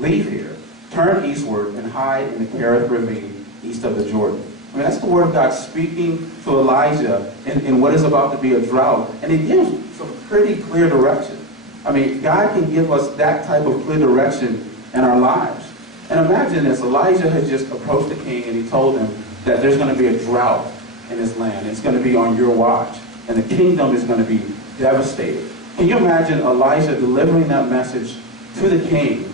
leave here, turn eastward, and hide in the Kerith ravine east of the Jordan. I mean, that's the word of God speaking to Elijah in what is about to be a drought. And it gives some pretty clear direction. I mean, God can give us that type of clear direction in our lives. And imagine this, Elijah had just approached the king and he told him that there's going to be a drought in his land. It's going to be on your watch. And the kingdom is going to be devastated. Can you imagine Elijah delivering that message to the king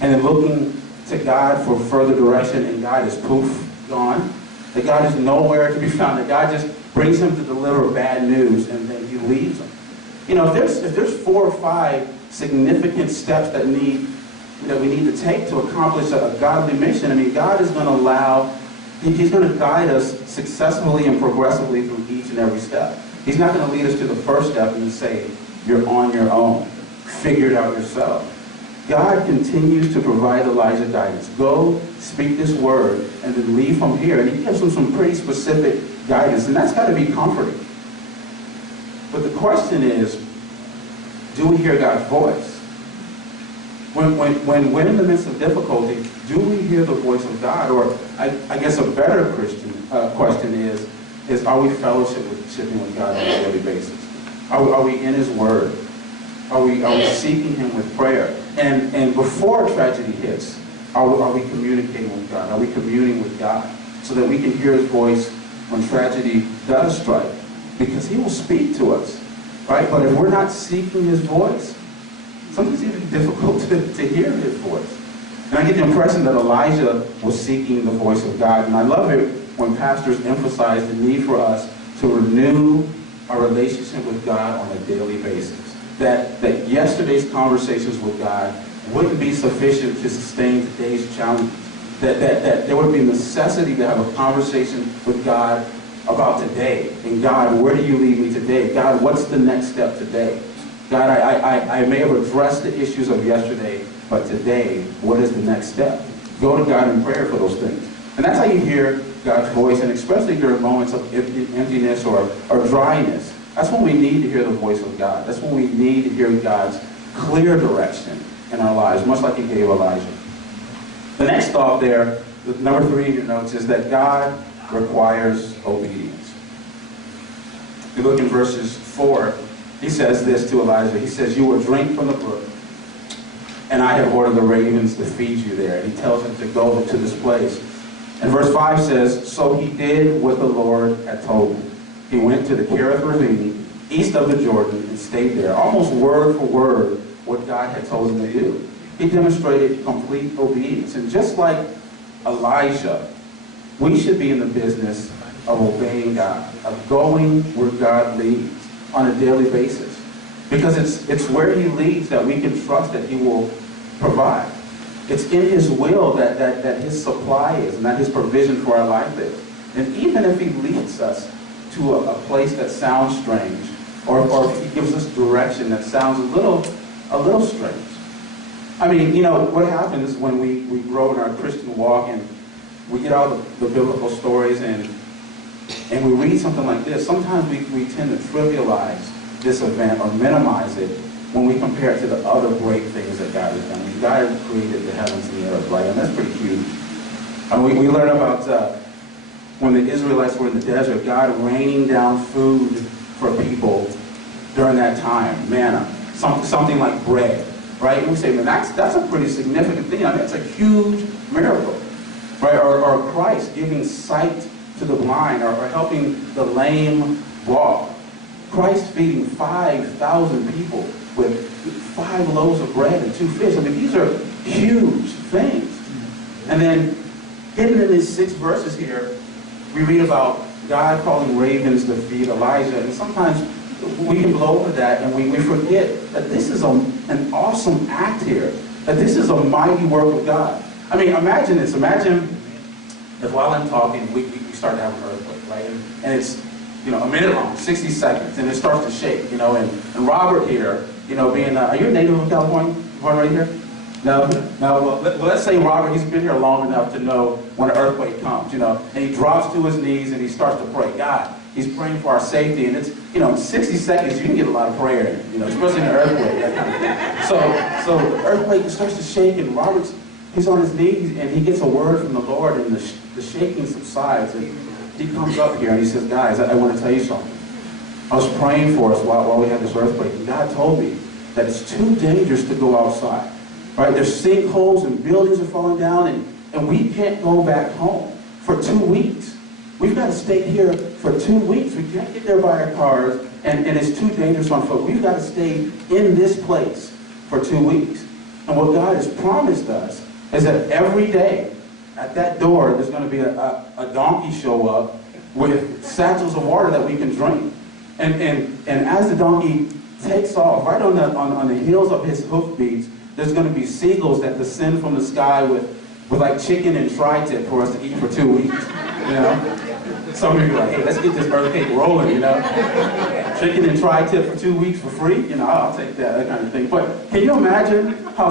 and then looking to God for further direction, and God is poof, gone? That God is nowhere to be found. That God just brings him to deliver bad news and then he leaves him. You know, if there's 4 or 5 significant steps that we need to take to accomplish a godly mission, I mean, God is going to allow, he's going to guide us successfully and progressively through each and every step. He's not going to lead us to the first step and say, you're on your own. Figure it out yourself. God continues to provide Elijah guidance. Go, speak this word, and then leave from here. And he gives him some pretty specific guidance, and that's got to be comforting. But the question is, do we hear God's voice? When we're in the midst of difficulty, do we hear the voice of God? Or I guess a better question is are we fellowshipping with God on a daily basis? Are we in his word? Are we seeking him with prayer? And before tragedy hits, are we communicating with God? Are we communing with God so that we can hear his voice when tragedy does strike? Because he will speak to us, right? But if we're not seeking his voice, sometimes it's even difficult to hear his voice. And I get the impression that Elijah was seeking the voice of God. And I love it when pastors emphasize the need for us to renew our relationship with God on a daily basis. That yesterday's conversations with God wouldn't be sufficient to sustain today's challenges. That there would be necessity to have a conversation with God about today. And God, where do you lead me today? God, what's the next step today? God, I may have addressed the issues of yesterday, but today, what is the next step? Go to God in prayer for those things. And that's how you hear God's voice, and especially during moments of emptiness or dryness. That's when we need to hear the voice of God. That's when we need to hear God's clear direction in our lives, much like he gave Elijah. The next thought there, number 3 in your notes, is that God requires obedience. If you look in verses 4, he says this to Elijah. He says, you will drink from the brook, and I have ordered the ravens to feed you there. And he tells him to go to this place. And verse 5 says, so he did what the Lord had told him. He went to the Kerith ravine, east of the Jordan, and stayed there, almost word for word what God had told him to do. He demonstrated complete obedience. And just like Elijah, we should be in the business of obeying God, of going where God leads on a daily basis. Because it's where he leads that we can trust that he will provide. It's in his will that his supply is and that his provision for our life is. And even if he leads us to a place that sounds strange, or if he gives us direction that sounds a little strange. I mean, you know, what happens when we grow in our Christian walk and we get all the biblical stories and we read something like this, sometimes we tend to trivialize this event or minimize it when we compare it to the other great things that God has done. I mean, God created the heavens and the earth, right? And that's pretty huge. And we learn about when the Israelites were in the desert, God raining down food for people during that time, manna, something like bread, right? And we say, man, that's a pretty significant thing. I mean, that's a huge miracle, right? Or Christ giving sight to the blind, or helping the lame walk. Christ feeding 5,000 people with 5 loaves of bread and 2 fish. I mean, these are huge things. And then, hidden in these 6 verses here, we read about God calling ravens to feed Elijah. And sometimes we can blow over that and we forget that this is an awesome act here. That this is a mighty work of God. I mean, imagine this. Imagine if while I'm talking, we start to have an earthquake, right? And it's, you know, a minute long, 60 seconds, and it starts to shake, you know. And Robert here, you know, being, are you a native of California? Born right here? No? Well, let's say Robert, he's been here long enough to know when an earthquake comes, you know, and he drops to his knees and he starts to pray, God, He's praying for our safety, and it's, you know, in 60 seconds, you can get a lot of prayer in, you know, especially in an earthquake, that kind of thing. So the earthquake starts to shake, and he's on his knees, and he gets a word from the Lord, and the shaking subsides, and he comes up here, and he says, guys, I want to tell you something. I was praying for us while we had this earthquake, and God told me that it's too dangerous to go outside, right? There's sinkholes, and buildings are falling down, and we can't go back home for 2 weeks. We've got to stay here for 2 weeks. We can't get there by our cars, and it's too dangerous on foot. We've got to stay in this place for 2 weeks. And what God has promised us is that every day at that door, there's going to be a donkey show up with satchels of water that we can drink. And as the donkey takes off, right on the heels of his hoofbeats, there's going to be seagulls that descend from the sky with like chicken and tri-tip for us to eat for 2 weeks. You know? Some of you are like, hey, let's get this earthquake rolling, you know? Chicken and tri-tip for 2 weeks for free? You know, I'll take that kind of thing. But can you imagine how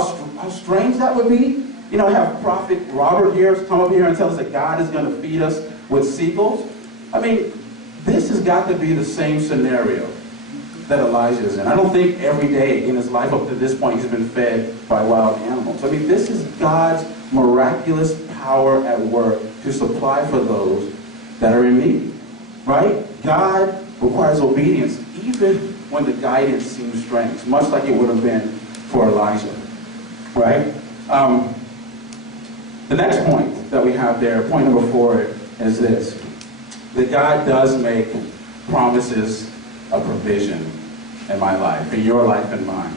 strange that would be? You know, have Prophet Robert here come up here and tell us that God is going to feed us with seagulls? I mean, this has got to be the same scenario that Elijah is in. I don't think every day in his life up to this point he's been fed by wild animals. I mean, this is God's miraculous power at work to supply for those that are in need, right? God requires obedience even when the guidance seems strange, much like it would have been for Elijah, right? The next point that we have there, point number 4, is this: that God does make promises of provision in my life, in your life and mine.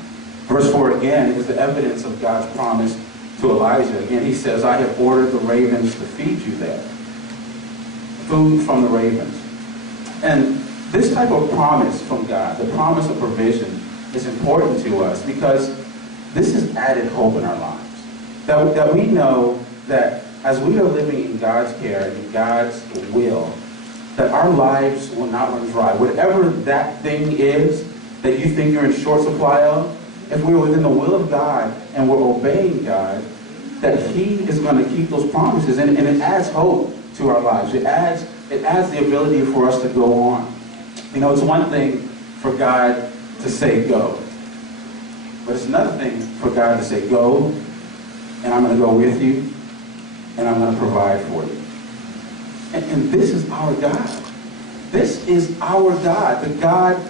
Verse 4 again is the evidence of God's promise to Elijah. Again, he says, I have ordered the ravens to feed you there. Food from the ravens. And this type of promise from God, the promise of provision, is important to us because this is added hope in our lives. That we know that as we are living in God's care, in God's will, that our lives will not run dry. Whatever that thing is that you think you're in short supply of, if we're within the will of God and we're obeying God, that He is going to keep those promises. And it adds hope to our lives. It adds the ability for us to go on. You know, it's one thing for God to say go. But it's another thing for God to say go, and I'm going to go with you, and I'm going to provide for you. And this is our God. This is our God, the God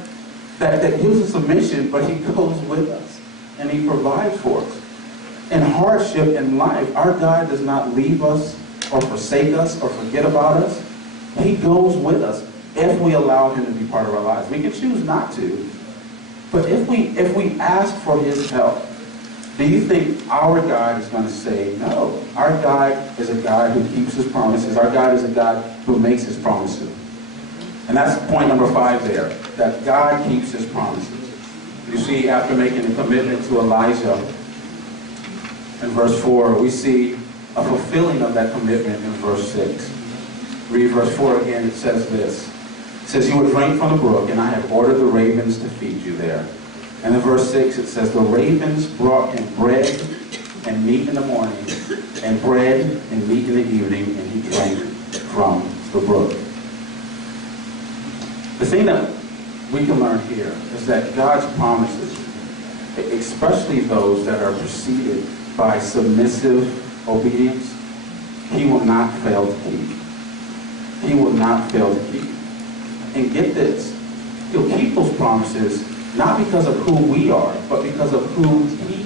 that gives us a mission, but He goes with us, and He provides for us. In hardship in life, our God does not leave us or forsake us or forget about us. He goes with us if we allow Him to be part of our lives. We can choose not to, but if we ask for His help, do you think our God is going to say no? Our God is a God who keeps His promises. Our God is a God who makes His promises. And that's point number 5 there, that God keeps His promises. You see, after making a commitment to Elijah, in verse 4, we see a fulfilling of that commitment in verse 6. Read verse 4 again, it says this. It says, you will drink from the brook, and I have ordered the ravens to feed you there. And in verse 6 it says, the ravens brought him bread and meat in the morning, and bread and meat in the evening, and he drank from the brook. The thing that we can learn here is that God's promises, especially those that are preceded by submissive obedience, He will not fail to keep. He will not fail to keep. And get this, He'll keep those promises not because of who we are, but because of who He